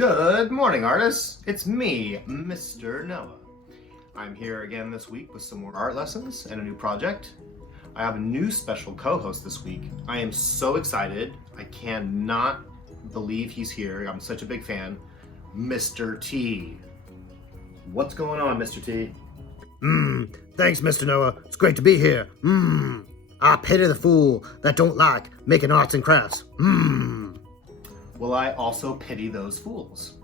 Good morning, artists. It's me, Mr. Noah. I'm here again this week with some more art lessons and a new project. I have a new special co-host this week. I am so excited. I cannot believe he's here. I'm such a big fan. Mr. T. What's going on, Mr. T? Thanks, Mr. Noah. It's great to be here. I pity the fool that don't like making arts and crafts. Well, I also pity those fools.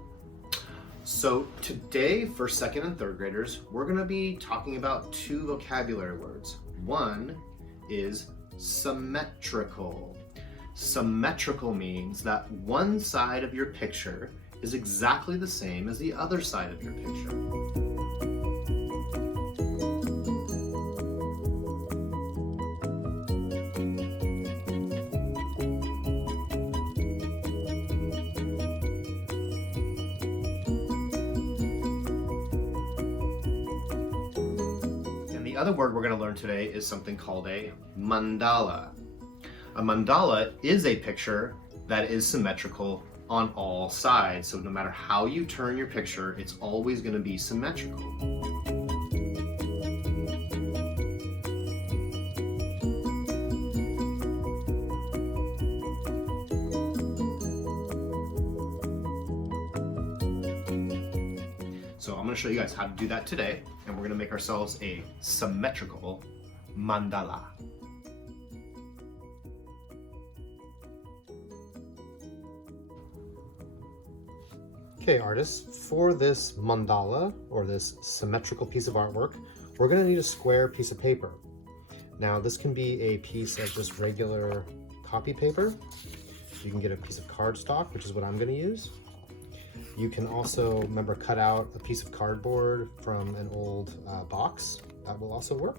So today, for second and third graders, we're going to be talking about two vocabulary words. One is symmetrical. Symmetrical means that one side of your picture is exactly the same as the other side of your picture. The other word we're going to learn today is something called a mandala. A mandala is a picture that is symmetrical on all sides. So no matter how you turn your picture, it's always going to be symmetrical. So I'm going to show you guys how to do that today, and we're going to make ourselves a symmetrical mandala. Okay, artists, for this mandala, or this symmetrical piece of artwork, we're going to need a square piece of paper. Now, this can be a piece of just regular copy paper. You can get a piece of cardstock, which is what I'm going to use. You can also, remember, cut out a piece of cardboard from an old box. That will also work.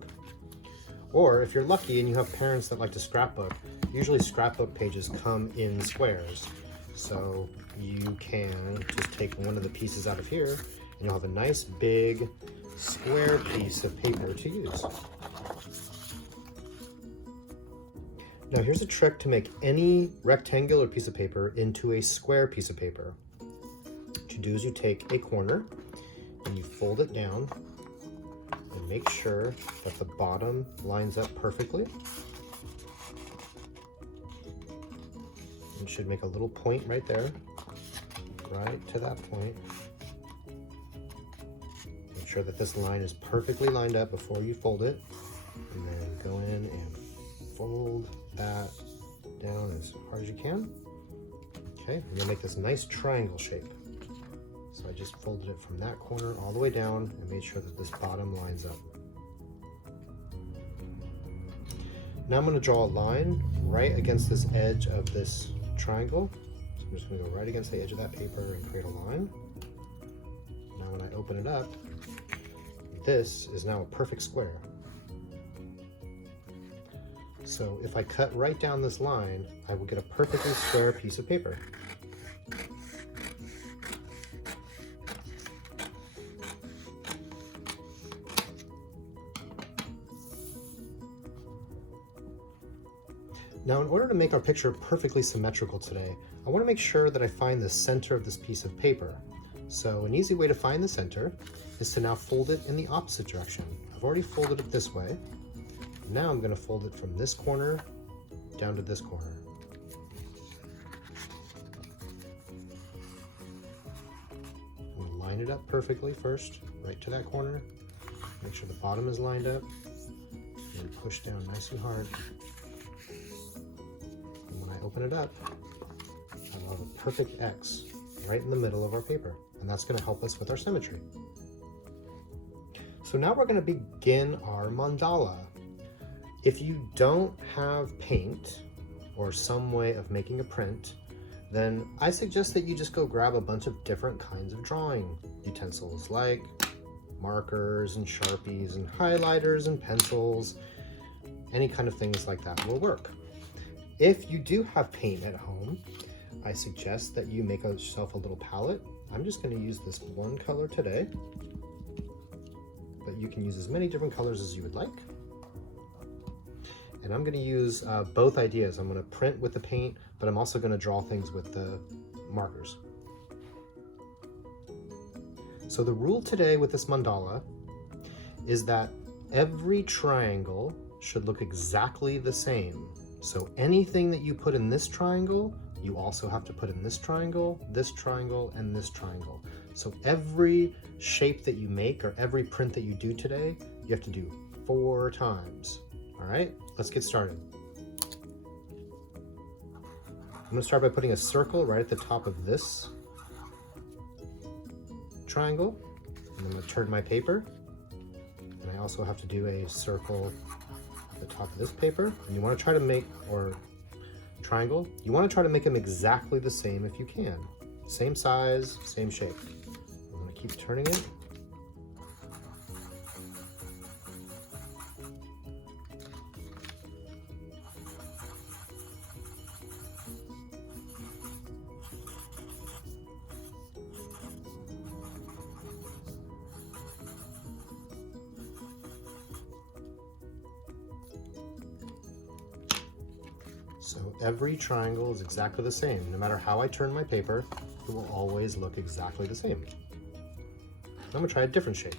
Or if you're lucky and you have parents that like to scrapbook, usually scrapbook pages come in squares. So you can just take one of the pieces out of here and you'll have a nice big square piece of paper to use. Now here's a trick to make any rectangular piece of paper into a square piece of paper. What you do is you take a corner and you fold it down and make sure that the bottom lines up perfectly. You should make a little point right there, right to that point. Make sure that this line is perfectly lined up before you fold it, and then go in and fold that down as hard as you can. Okay, I'm gonna make this nice triangle shape. So I just folded it from that corner all the way down and made sure that this bottom lines up. Now I'm going to draw a line right against this edge of this triangle. So I'm just going to go right against the edge of that paper and create a line. Now when I open it up, this is now a perfect square. So if I cut right down this line, I will get a perfectly square piece of paper. Now, in order to make our picture perfectly symmetrical today, I want to make sure that I find the center of this piece of paper. So an easy way to find the center is to now fold it in the opposite direction. I've already folded it this way. Now I'm going to fold it from this corner down to this corner. I'm going to line it up perfectly first, right to that corner. Make sure the bottom is lined up, and push down nice and hard. Open it up, I'll have a perfect X right in the middle of our paper, and that's going to help us with our symmetry. So now we're going to begin our mandala. If you don't have paint or some way of making a print, then I suggest that you just go grab a bunch of different kinds of drawing utensils like markers and Sharpies and highlighters and pencils. Any kind of things like that will work. If you do have paint at home, I suggest that you make yourself a little palette. I'm just going to use this one color today, but you can use as many different colors as you would like. And I'm going to use both ideas. I'm going to print with the paint, but I'm also going to draw things with the markers. So the rule today with this mandala is that every triangle should look exactly the same. So anything that you put in this triangle, you also have to put in this triangle, and this triangle. So every shape that you make or every print that you do today, you have to do 4 times. All right, let's get started. I'm gonna start by putting a circle right at the top of this triangle. And I'm gonna turn my paper. And I also have to do a circle at the top of this paper. And you wanna try to make, or triangle, you wanna try to make them exactly the same if you can. Same size, same shape. I'm gonna keep turning it. So every triangle is exactly the same. No matter how I turn my paper, it will always look exactly the same. I'm gonna try a different shape.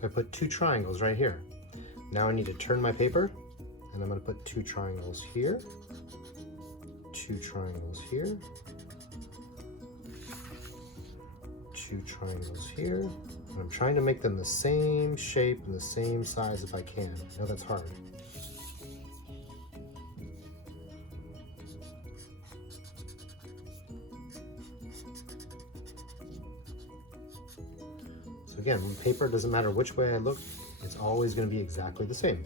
So I put 2 triangles right here. Now I need to turn my paper, and I'm gonna put 2 triangles here, 2 triangles here, 2 triangles here, and I'm trying to make them the same shape and the same size if I can. I know that's hard. So again, paper, doesn't matter which way I look, it's always going to be exactly the same.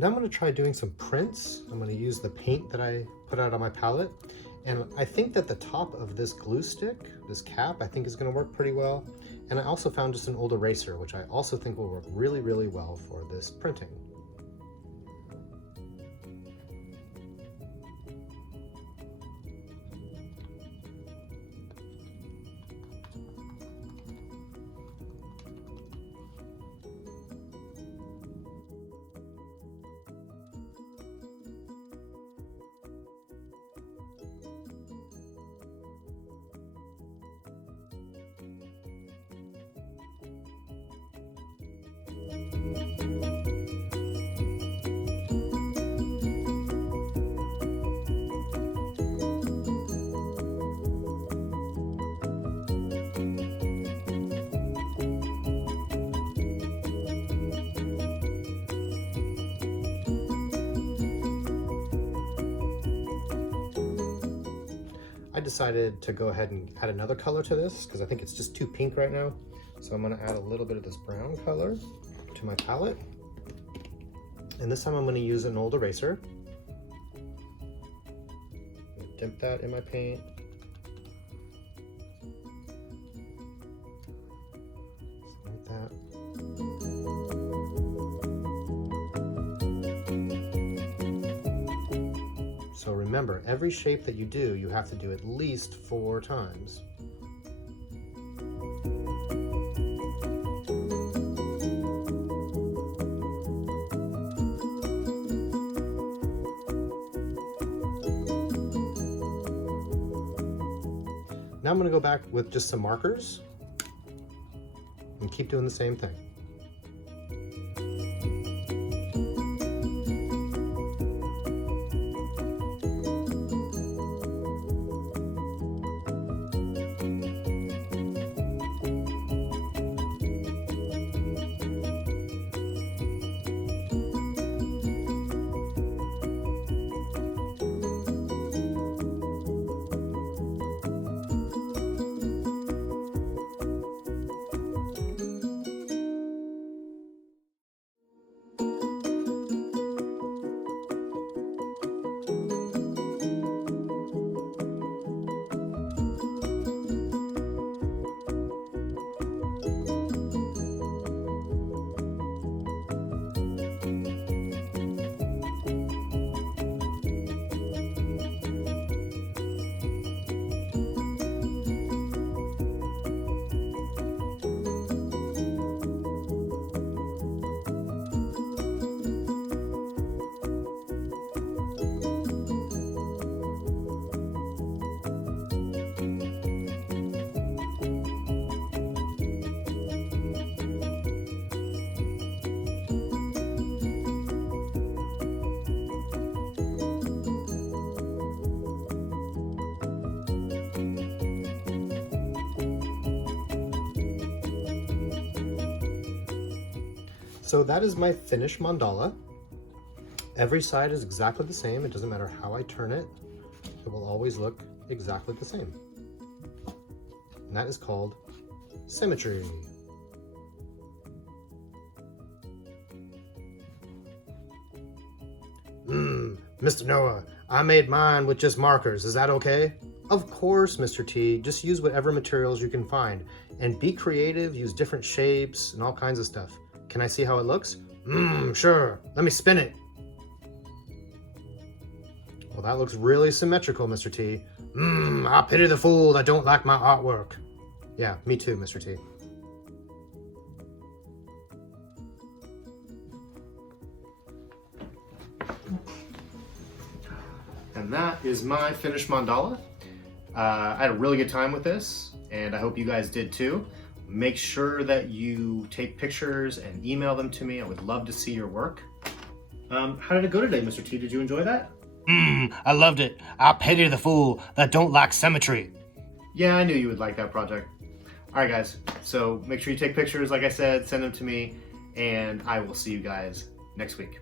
Now I'm going to try doing some prints. I'm going to use the paint that I put out on my palette. And I think that the top of this glue stick, this cap, I think is going to work pretty well. And I also found just an old eraser, which I also think will work really, really well for this printing. I decided to go ahead and add another color to this because I think it's just too pink right now. So I'm going to add a little bit of this brown color to my palette. And this time I'm going to use an old eraser. Dip that in my paint. Like that. So remember, every shape that you do, you have to do at least 4 times. Now I'm going to go back with just some markers and keep doing the same thing. So that is my finished mandala. Every side is exactly the same. It doesn't matter how I turn it. It will always look exactly the same. And that is called symmetry. Mr. Noah, I made mine with just markers. Is that okay? Of course, Mr. T. Just use whatever materials you can find. And be creative, use different shapes and all kinds of stuff. Can I see how it looks? Sure. Let me spin it. Well, that looks really symmetrical, Mr. T. I pity the fool that don't like my artwork. Yeah, me too, Mr. T. And that is my finished mandala. I had a really good time with this, and I hope you guys did too. Make sure that you take pictures and email them to me. I would love to see your work. How did it go today, Mr. T? Did you enjoy that? I loved it. I pity the fool that don't like symmetry. Yeah, I knew you would like that project. All right, guys. So make sure you take pictures, like I said, send them to me, and I will see you guys next week.